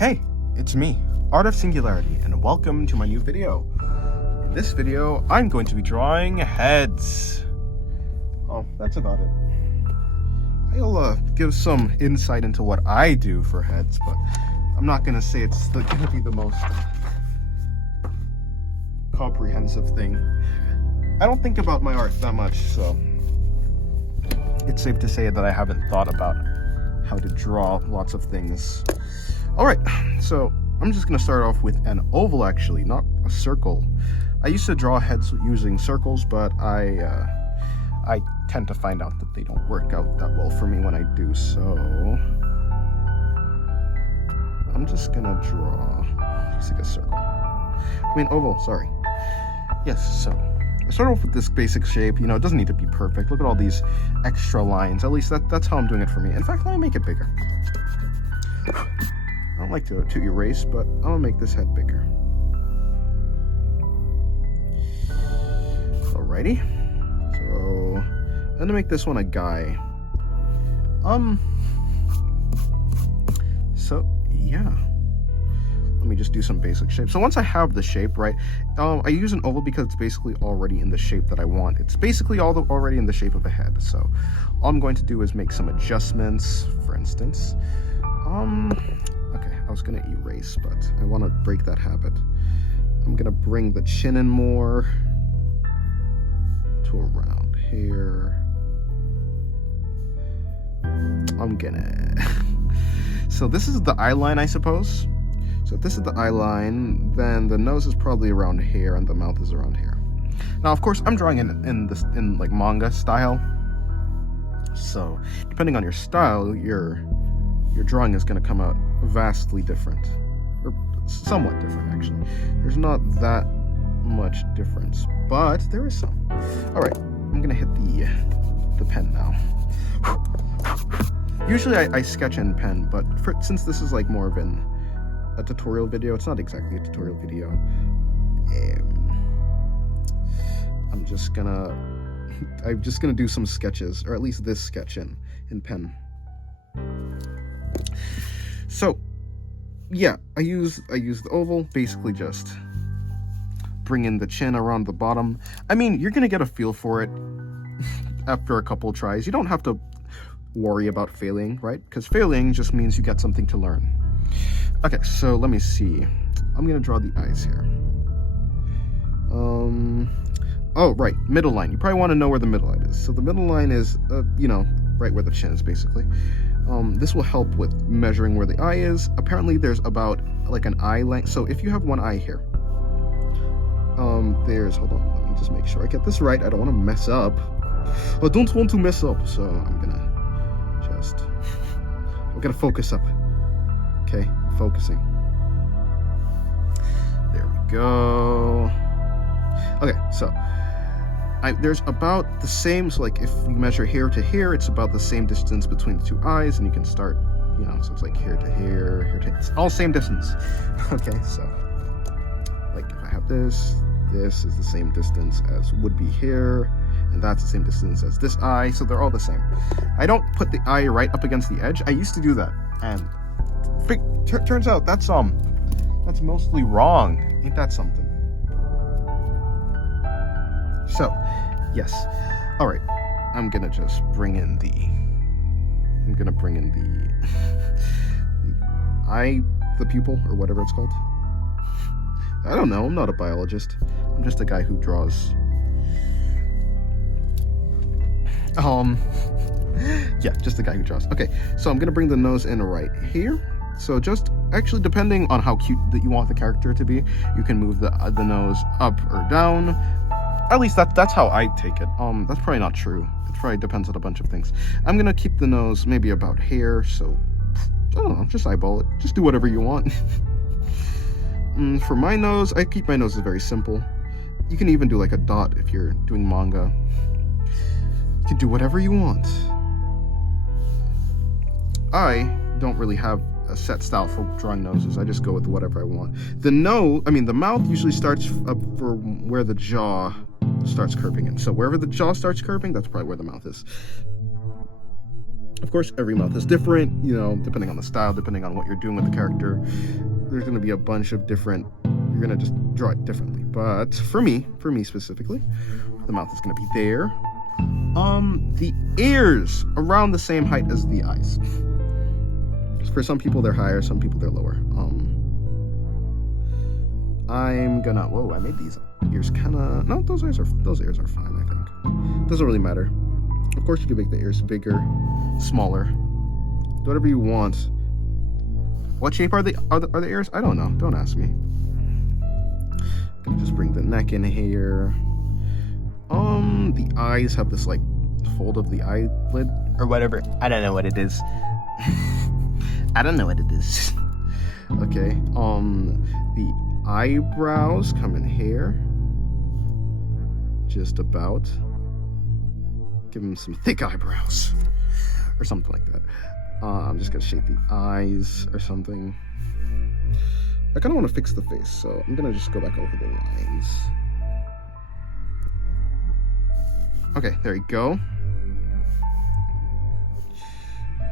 Hey, it's me, Art of Singularity, and welcome to my new video. In this video, I'm going to be drawing heads. Oh, that's about it. I'll give some insight into what I do for heads, but I'm not going to say it's going to be the most comprehensive thing. I don't think about my art that much, so it's safe to say that I haven't thought about how to draw lots of things. Alright, so I'm just going to start off with an oval, actually, not a circle. I used to draw heads using circles, but I tend to find out that they don't work out that well for me when I do, so I'm just going to draw just like a circle. I mean oval, sorry. Yes, so I start off with this basic shape. You know, it doesn't need to be perfect. Look at all these extra lines. At least that's how I'm doing it for me. In fact, let me make it bigger. I don't like to erase, but I'm gonna make this head bigger. Alrighty. So I'm gonna make this one a guy. So yeah. Let me just do some basic shapes. So once I have the shape, right, I use an oval because it's basically already in the shape that I want. It's basically already in the shape of a head. So all I'm going to do is make some adjustments. For instance, okay, I was gonna erase, but I want to break that habit. I'm gonna bring the chin in more to around here. I'm gonna so this is the eye line, I suppose. So if this is the eye line, then the nose is probably around here and the mouth is around here. Now, of course, I'm drawing in like manga style. So depending on your style, your drawing is going to come out vastly different, or somewhat different actually. There's not that much difference, but there is some. All right, I'm gonna hit the pen now. Usually I sketch in pen, but since this is like more of a tutorial video, it's not exactly a tutorial video. I'm just gonna do some sketches, or at least this sketch in pen. So yeah, I use the oval, basically just bring in the chin around the bottom. I mean, you're gonna get a feel for it after a couple tries. You don't have to worry about failing, right? Because failing just means you get something to learn. Okay, so let me see. I'm gonna draw the eyes here. Oh, right, middle line. You probably want to know where the middle line is. So the middle line is, you know, right where the chin is, basically. This will help with measuring where the eye is. Apparently, there's about like an eye length. So if you have one eye here, hold on, let me just make sure I get this right. I don't want to mess up. I don't want to mess up, so I'm gonna focus up. Okay, focusing. There we go. Okay, so there's about the same, so like if you measure here to here, it's about the same distance between the two eyes, and you can start, you know, so it's like here to here, here to, it's all same distance. Okay, so like if I have this is the same distance as would be here, and that's the same distance as this eye, so they're all the same. I don't put the eye right up against the edge. I used to do that, and turns out that's mostly wrong. Ain't that something? So yes, all right, I'm gonna just bring in the the pupil, or whatever it's called. I don't know, I'm not a biologist. I'm just a guy who draws. Yeah, just a guy who draws. Okay, so I'm gonna bring the nose in right here. So just actually, depending on how cute that you want the character to be, you can move the nose up or down. At least that's how I take it. That's probably not true. It probably depends on a bunch of things. I'm gonna keep the nose maybe about here. So I don't know, just eyeball it. Just do whatever you want. For my nose, I keep my noses very simple. You can even do like a dot if you're doing manga. You can do whatever you want. I don't really have a set style for drawing noses. I just go with whatever I want. The mouth usually starts up for where the jaw starts curving in. So wherever the jaw starts curving, that's probably where the mouth is. Of course, every mouth is different, you know, depending on the style, depending on what you're doing with the character. There's going to be a bunch of different, you're going to just draw it differently. But for me specifically, the mouth is going to be there. The ears around the same height as the eyes. For some people they're higher, some people they're lower. I'm gonna, whoa, I made these ears kind of, no, those ears are fine, I think. Doesn't really matter. Of course you can make the ears bigger, smaller, whatever you want. What shape are the ears? I don't know, don't ask me. Gonna just bring the neck in here. The eyes have this like fold of the eyelid or whatever. I don't know what it is. I don't know what it is. Okay. The eyebrows come in here. Just about. Give him some thick eyebrows. Or something like that. I'm just gonna shape the eyes or something. I kinda wanna fix the face, so I'm gonna just go back over the lines. Okay, there you go.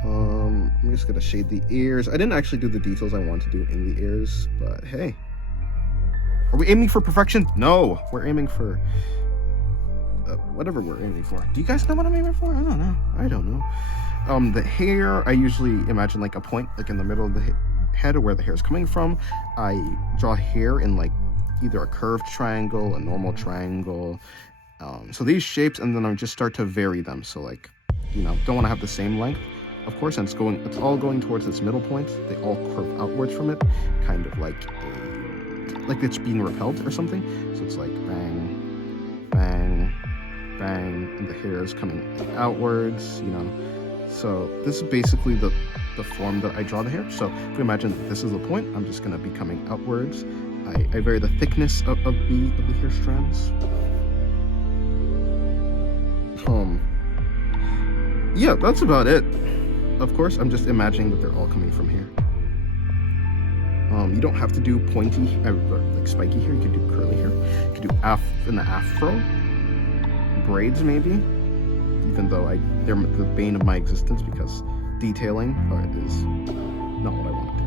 I'm just gonna shade the ears. I didn't actually do the details I want to do in the ears, but hey. Are we aiming for perfection? No, we're aiming for whatever we're aiming for. Do you guys know what I'm aiming for? I don't know. The hair, I usually imagine like a point, like in the middle of the head or where the hair is coming from. I draw hair in like either a curved triangle, a normal triangle. So these shapes, and then I just start to vary them. So like, you know, don't want to have the same length, of course, and it's all going towards this middle point. They all curve outwards from it, kind of like it's being repelled or something. So it's like bang, bang, bang, and the hair is coming outwards, you know. So this is basically the form that I draw the hair. So if we imagine that this is the point, I'm just gonna be coming outwards. I vary the thickness of the hair strands. Yeah, that's about it. Of course, I'm just imagining that they're all coming from here. You don't have to do pointy, like spiky hair. You could do curly hair. You could do in the afro, braids maybe. Even though they're the bane of my existence because detailing is not what I want to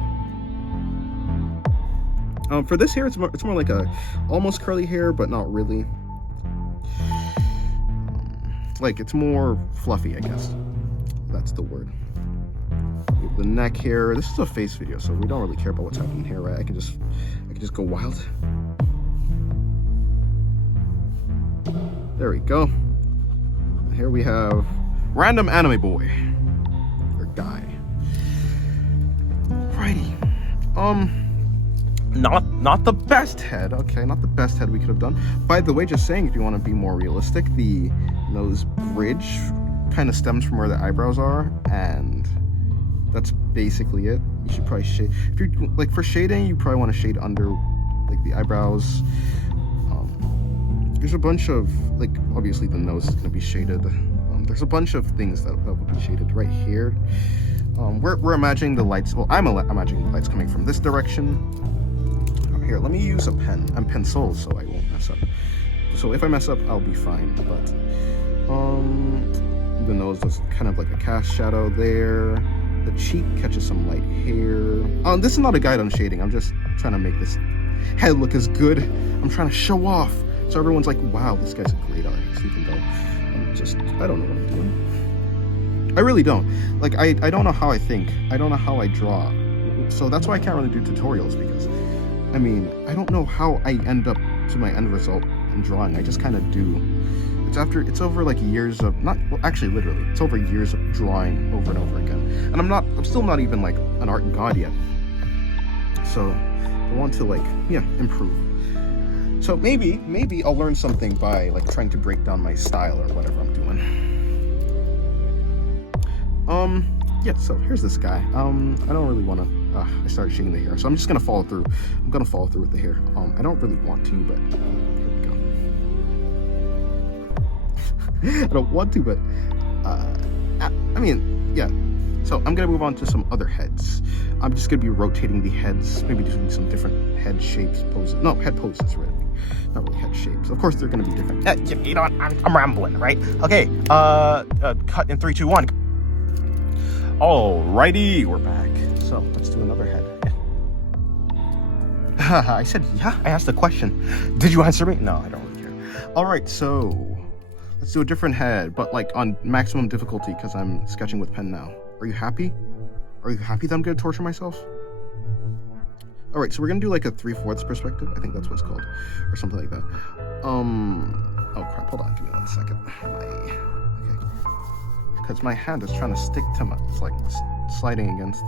do. For this hair, it's more like a almost curly hair, but not really. Like it's more fluffy, I guess. That's the word. We have the neck here. This is a face video, so we don't really care about what's happening here, right? I can just go wild. There we go. Here we have random anime boy or guy. Righty. Not the best head. Okay, not the best head we could have done. By the way, just saying, if you want to be more realistic, the nose bridge kind of stems from where the eyebrows are, and that's basically it. You should probably shade. If you're like for shading, you probably want to shade under like the eyebrows. There's a bunch of like obviously the nose is going to be shaded. There's a bunch of things that will be shaded right here. We're imagining the lights. Well, I'm imagining the lights coming from this direction. Here, let me use a pen. I'm pencil, so I won't mess up. So if I mess up, I'll be fine. But the nose does kind of like a cast shadow there. The cheek catches some light here. This is not a guide on shading. I'm just trying to make this head look as good. I'm trying to show off, so everyone's like, "Wow, this guy's a great artist." Even though I don't know what I'm doing. I really don't. Like I don't know how I think. I don't know how I draw. So that's why I can't really do tutorials, because I mean, I don't know how I end up to my end result in drawing. I just kind of do. It's over like years of literally, it's over years of drawing over and over again. And I'm still not even like an art god yet. So I want to improve. So maybe I'll learn something by like trying to break down my style or whatever I'm doing. Yeah, so here's this guy. I don't really want to, I started shading the hair, so I'm just gonna follow through. I'm gonna follow through with the hair. I don't really want to, but here we go. I don't want to, but I mean, yeah. So I'm gonna move on to some other heads. I'm just gonna be rotating the heads, maybe doing some different head shapes, poses. No, head poses, really. Not really head shapes. Of course, they're gonna be different. You know, I'm rambling, right? Okay. Cut in 3, 2, 1. Alrighty, we're back. So let's do another head. I said, yeah, I asked a question. Did you answer me? No, I don't really care. Alright, so let's do a different head, but like on maximum difficulty because I'm sketching with pen now. Are you happy? Are you happy that I'm going to torture myself? Alright, so we're going to do like a 3/4 perspective. I think that's what it's called. Or something like that. Oh crap, hold on, give me 1 second. Okay. Because my hand is trying to stick to my, it's like sliding against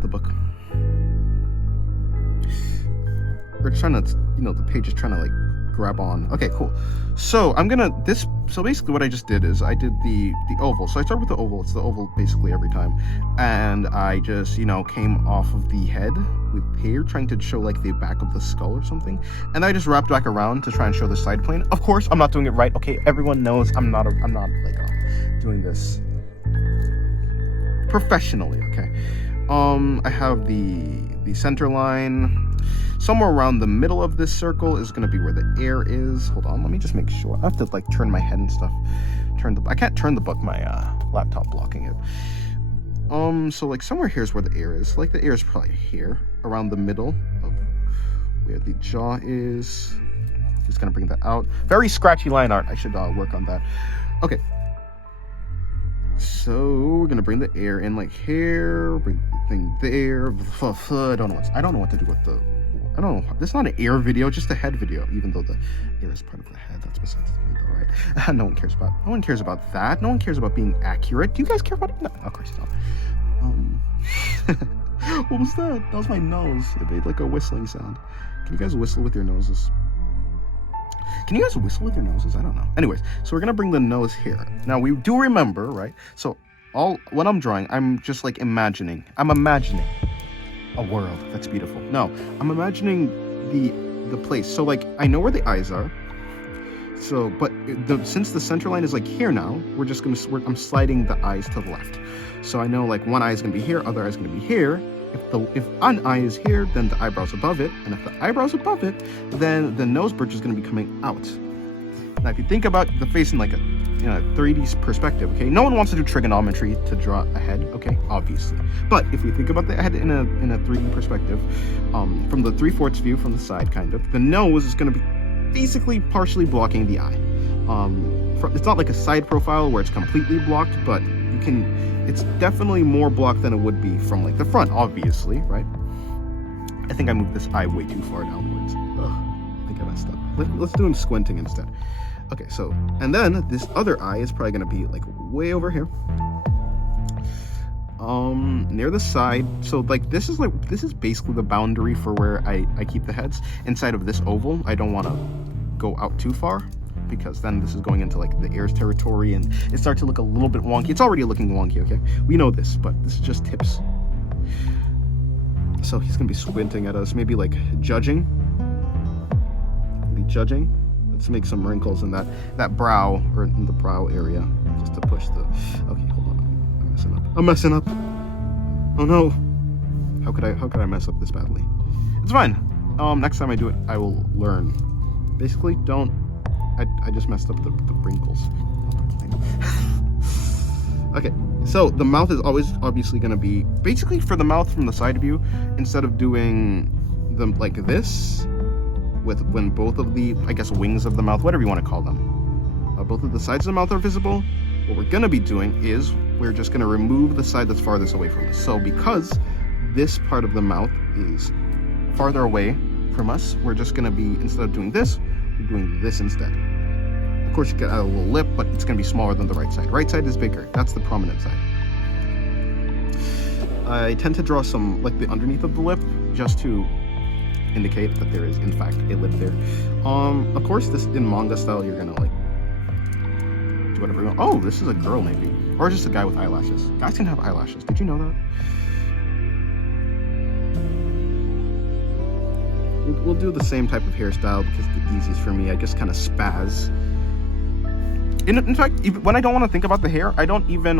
the book. We're trying to, the page is trying to like grab on. Okay, cool. So so basically what I just did is I did the oval. So I start with the oval. It's the oval basically every time. And I just, came off of the head with hair, trying to show like the back of the skull or something. And I just wrapped back around to try and show the side plane. Of course, I'm not doing it right. Okay, everyone knows I'm not doing this professionally, okay? I have the center line. Somewhere around the middle of this circle is going to be where the air is. Hold on, let me just make sure. I have to like turn my head and stuff. I can't turn the book, my laptop blocking it. So like somewhere here's where the air is. Like the air is probably here, around the middle of where the jaw is. Just gonna bring that out. Very scratchy line art. I should work on that. Okay. So we're gonna bring the air in like here, bring the thing there. I don't know what to do with the. I don't know. This is not an air video, just a head video. Even though the air is part of the head, that's besides the point, though, right? No one cares about that. No one cares about being accurate. Do you guys care about it? No, of course you don't. What was that? That was my nose. It made like a whistling sound. Can you guys whistle with your noses? I don't know. Anyways, so we're gonna bring the nose here. Now we do remember, right? So when I'm drawing, I'm just like imagining. I'm imagining a world that's beautiful. No, I'm imagining the place. So like I know where the eyes are. So, but since the center line is like here now, I'm sliding the eyes to the left. So I know like one eye is gonna be here, other eye is gonna be here. If an eye is here, then the eyebrow's above it, and if the eyebrow's above it, then the nose bridge is going to be coming out. Now, if you think about the face in like a 3D perspective, okay, no one wants to do trigonometry to draw a head, okay, obviously. But if we think about the head in a 3D perspective, from the 3/4 view from the side, kind of, the nose is going to be basically partially blocking the eye. It's not like a side profile where it's completely blocked, but it's definitely more blocked than it would be from like the front, obviously, right? I think I moved this eye way too far downwards. Ugh, I think I messed up. Let's do him squinting instead. Okay, so, and then this other eye is probably gonna be like way over here. Near the side. So like this is basically the boundary for where I keep the heads. Inside of this oval, I don't wanna go out too far, because then this is going into like the air's territory and it starts to look a little bit wonky. It's already looking wonky, okay? We know this, but this is just tips. So he's gonna be squinting at us, maybe like judging. Let's make some wrinkles in that brow, or in the brow area, just to push the. Okay, hold on. I'm messing up. Oh no! How could I mess up this badly? It's fine. Next time I do it, I will learn. Basically, don't. I just messed up the wrinkles. Okay, so the mouth is always obviously going to be, basically for the mouth from the side view, instead of doing them like this, when both of the, I guess, wings of the mouth, whatever you want to call them, both of the sides of the mouth are visible, what we're going to be doing is we're just going to remove the side that's farthest away from us. So because this part of the mouth is farther away from us, we're just going to be, instead of doing this, we're doing this instead. Of course, you get a little lip, but it's going to be smaller than the right side. Right side is bigger. That's the prominent side. I tend to draw some, like the underneath of the lip, just to indicate that there is, in fact, a lip there. Of course, this in manga style, you're going to, like, do whatever you want. Oh, this is a girl, maybe. Or just a guy with eyelashes. Guys can have eyelashes. Did you know that? We'll do the same type of hairstyle because it's the easiest for me. I just kind of spaz. In fact, when I don't want to think about the hair, I don't even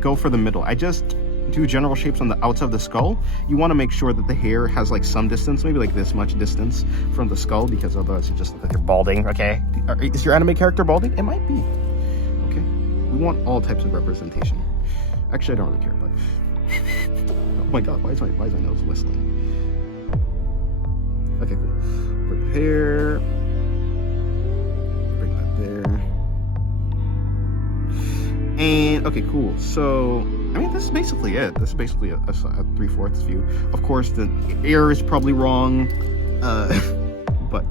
go for the middle. I just do general shapes on the outside of the skull. You want to make sure that the hair has like some distance, maybe like this much distance from the skull, because otherwise you just look like you're balding, okay? Is your anime character balding? It might be. Okay. We want all types of representation. Actually, I don't really care, but oh my god, why is my nose whistling? Okay, cool. Bring it here. Bring that there. And okay, cool. So I mean, this is basically it. This is basically a 3/4 view. Of course, the air is probably wrong, but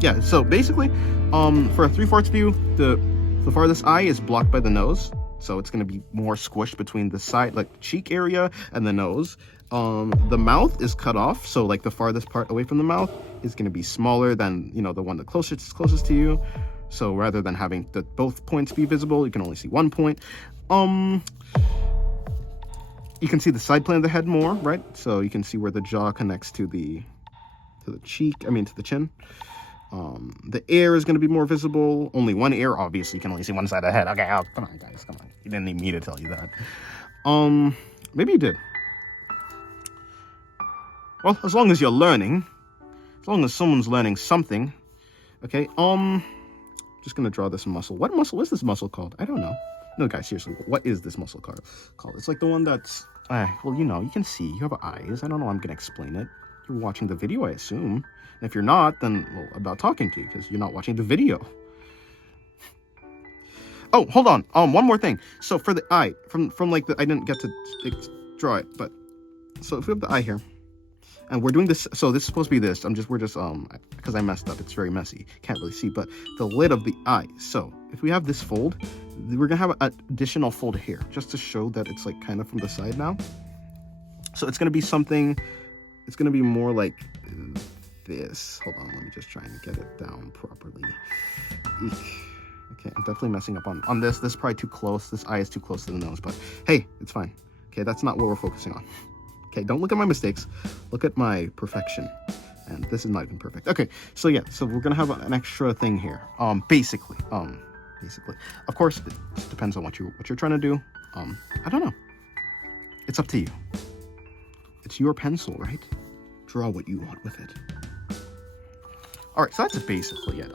yeah. So basically, for a 3/4 view, the farthest eye is blocked by the nose, so it's going to be more squished between the side, like cheek area, and the nose. The mouth is cut off, so like the farthest part away from the mouth is going to be smaller than, you know, the one the closest to you. So rather than having both points be visible, you can only see one point. You can see the side plane of the head more, right? So you can see where the jaw connects to the cheek, to the chin. The ear is going to be more visible. Only one ear, obviously. You can only see one side of the head. Okay, oh, come on, guys, come on. You didn't need me to tell you that. Maybe you did. Well, as long as you're learning, as long as someone's learning something, okay. Just gonna draw this muscle. What muscle is this muscle called? I don't know. No, guys, seriously, what is this muscle called? It's like the one that's, well, you know, you can see, you have eyes. I don't know, I'm gonna explain it. You're watching the video, I assume. And if you're not, then, well, about talking to you, because you're not watching the video. Oh, hold on. One more thing. So for the eye, from like I didn't get to draw it, but so if we have the eye here, and we're doing this, so this is supposed to be this. We're just because I messed up. It's very messy. Can't really see, but the lid of the eye. So if we have this fold, we're gonna have an additional fold here, just to show that it's like kind of from the side now. So it's gonna be something. It's gonna be more like this. Hold on, let me just try and get it down properly. Eek. Okay, I'm definitely messing up on this. This is probably too close. This eye is too close to the nose, but hey, it's fine. Okay, that's not what we're focusing on. Okay, don't look at my mistakes. Look at my perfection. And this is not even perfect. Okay, so yeah, so we're gonna have an extra thing here. Basically. Of course, it just depends on what you're trying to do. I don't know. It's up to you. It's your pencil, right? Draw what you want with it. All right, so that's basically it.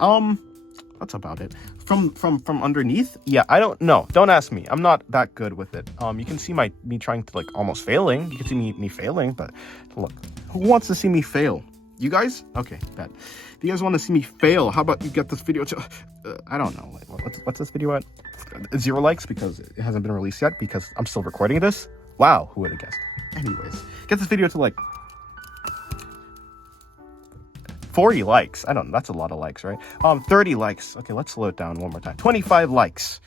That's about it. From underneath, yeah, I don't know. Don't ask me. I'm not that good with it. You can see me trying to, like, almost failing. You can see me failing, but look, who wants to see me fail? You guys? Okay, bet. If you guys want to see me fail, how about you get this video to, I don't know, what's this video at? 0 likes, because it hasn't been released yet, because I'm still recording this. Wow, who would have guessed? Anyways, get this video to, like, 40 likes. I don't know. That's a lot of likes, right? 30 likes. Okay, let's slow it down one more time. 25 likes.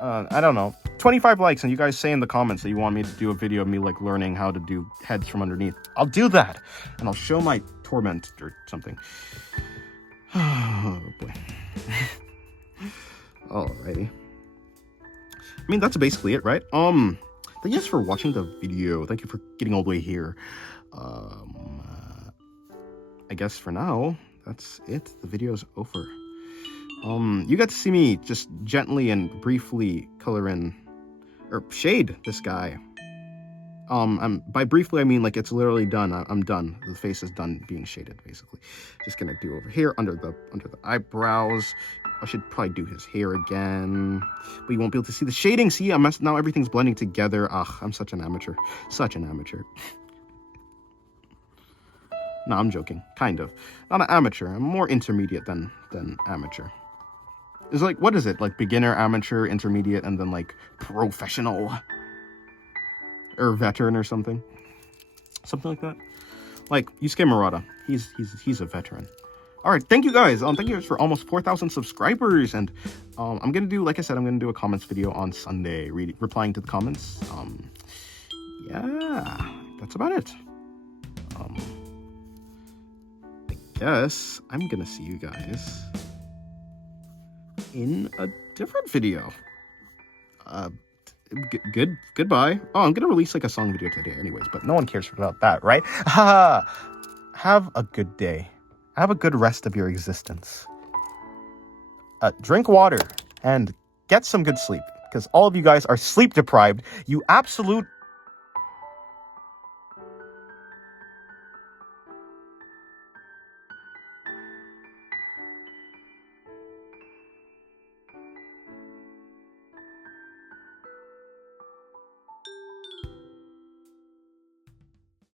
I don't know. 25 likes, and you guys say in the comments that you want me to do a video of me, like, learning how to do heads from underneath. I'll do that, and I'll show my torment or something. Oh, boy. Alrighty. I mean, that's basically it, right? Thank you guys for watching the video. Thank you for getting all the way here. I guess for now, that's it. The video's over. You got to see me just gently and briefly color in, or shade this guy. By briefly, I mean, like, it's literally done. I'm done. The face is done being shaded, basically. Just gonna do over here, under the eyebrows. I should probably do his hair again, but you won't be able to see the shading. See, now everything's blending together. I'm such an amateur. Such an amateur. No, I'm joking. Kind of. Not an amateur. I'm more intermediate than amateur. It's like, what is it? Like beginner, amateur, intermediate, and then like professional? Or veteran or something? Something like that? Like Yusuke Murata. He's a veteran. Alright, thank you guys. Thank you guys for almost 4,000 subscribers. And I'm gonna do, like I said, I'm gonna do a comments video on Sunday, replying to the comments. Yeah, that's about it. Guess I'm gonna see you guys in a different video. Goodbye. Oh, I'm gonna release like a song video today anyways, but no one cares about that, right? Have a good day. Have a good rest of your existence. Drink water and get some good sleep, because all of you guys are sleep deprived. You absolute